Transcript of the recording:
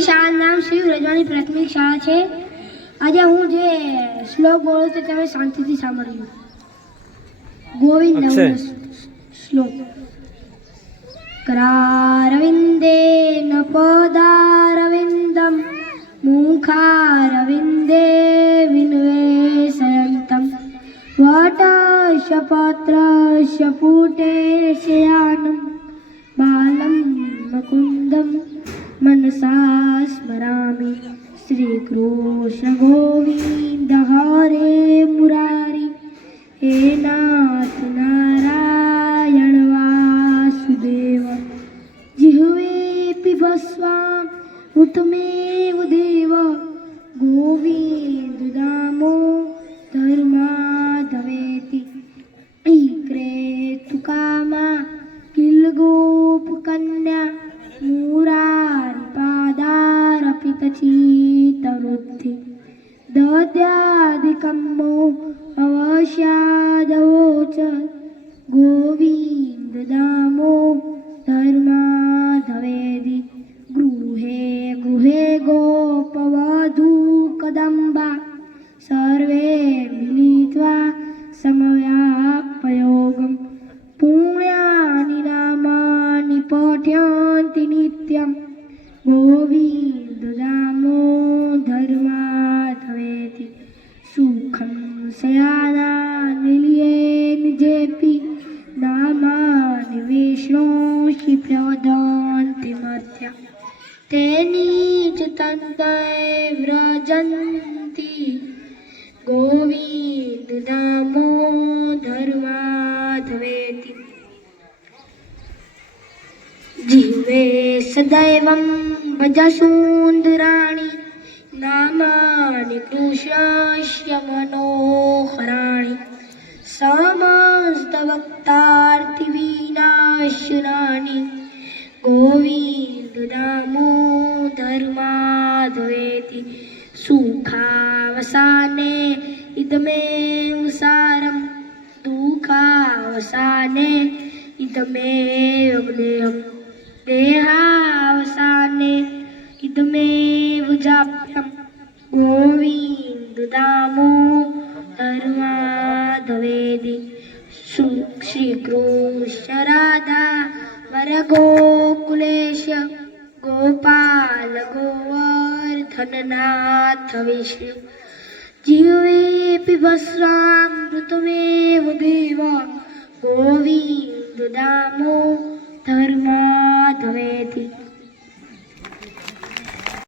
મારી શાળાનું નામ શ્રી રજવાણી પ્રાથમિક શાળા છે. આજે હું જે શ્લોક બોલું તો તમે શાંતિથી સાંભળજો. ગોવિંદ શ્લોક. કરારવિંદેન પદારવિંદમ મુખારવિંદે વિન્વેષયંતમ વટસ્ય પત્રસ્ય પુટેશયાનમ બાલમ મુકુંદમ मनसा स्मरामि. श्री कृष्ण गोविंद हरे मुरारी. हे नाथ नारायण वासुदेव. जिह्वे पिबस्वाम ऋतमेव देव. गोविंद दामो धर्माधवेति. इक्रे तुकामा किल्गोप कन्या मुरारी पादारपितचितवृद्धि. दद्यादिकम्मो अवश्यादवोच. गोविंद दामो धर्माधवेदि. गृहे गृहे गोपवधू कदम्बा. सर्वे मिलित्वा समव्यापयोगम्. पुण्यानि नामानि पठन्ति नित्यं. गोविंद दामो धर्माधवेति. सुखं शयानानिलये निजेऽपि. नामानि विष्णोषि प्रवदन्ति मर्त्या. ते नीचतन्त्रे व्रजन्ति. गोविंद दामो धर्माधवेति. जिह्वे सदैवं भजसून्दराणि. नामानि कृष्णस्य मनोहराणि. समस्तभक्तार्तिविनाशनानि. गोविंद दामो धर्माधवेति. सुखावसाने इदमेव सारं. दुःखावसाने इदमेव देहम्. देहावसाने इदमेव जाप्यम्. गोविंद दामो धर्माधवेति. श्री कृष्ण राधा वरगोकुलेश. गोपाल गोवर्धननाथ विष्णु. जिह्वे पिबस्वामृतमेव देव. गोविंद दामो धर्माधवेति.